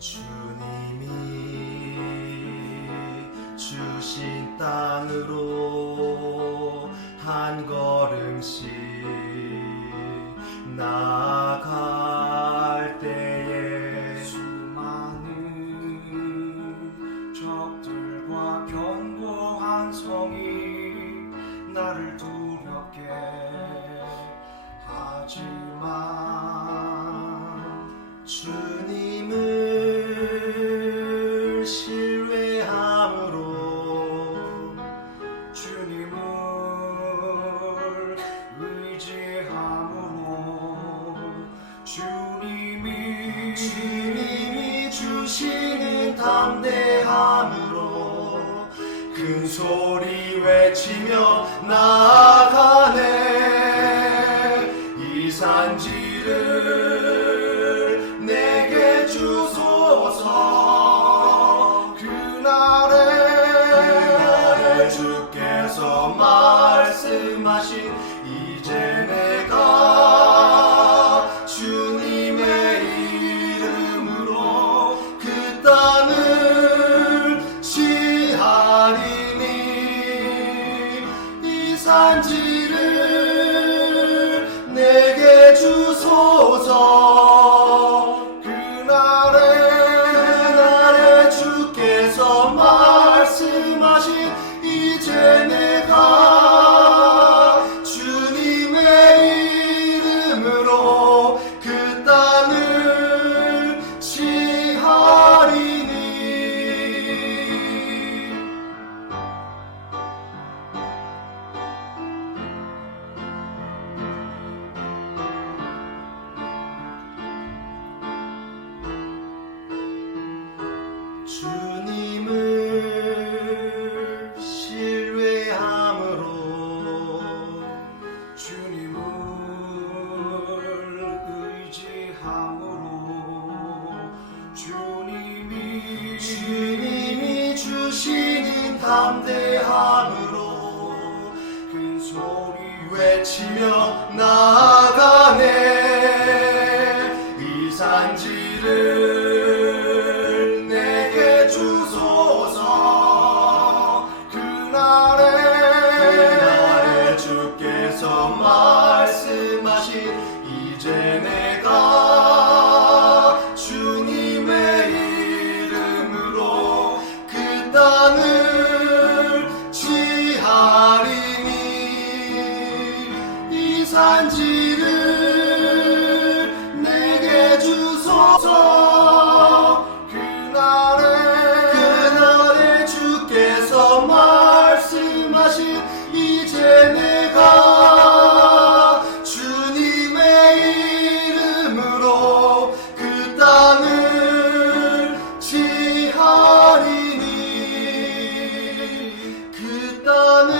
주님이 주신 땅으로 한 걸음씩 나아갈 때에 수많은 적들과 견고한 성이 나를 두렵게 하지만 주 주시는 담대함으로 큰 소리 외치며 나아가네. 이 산지를 내게 주소서. 그날에 주께서 이 담대함으로 큰 소리 외치며 나아가네 Done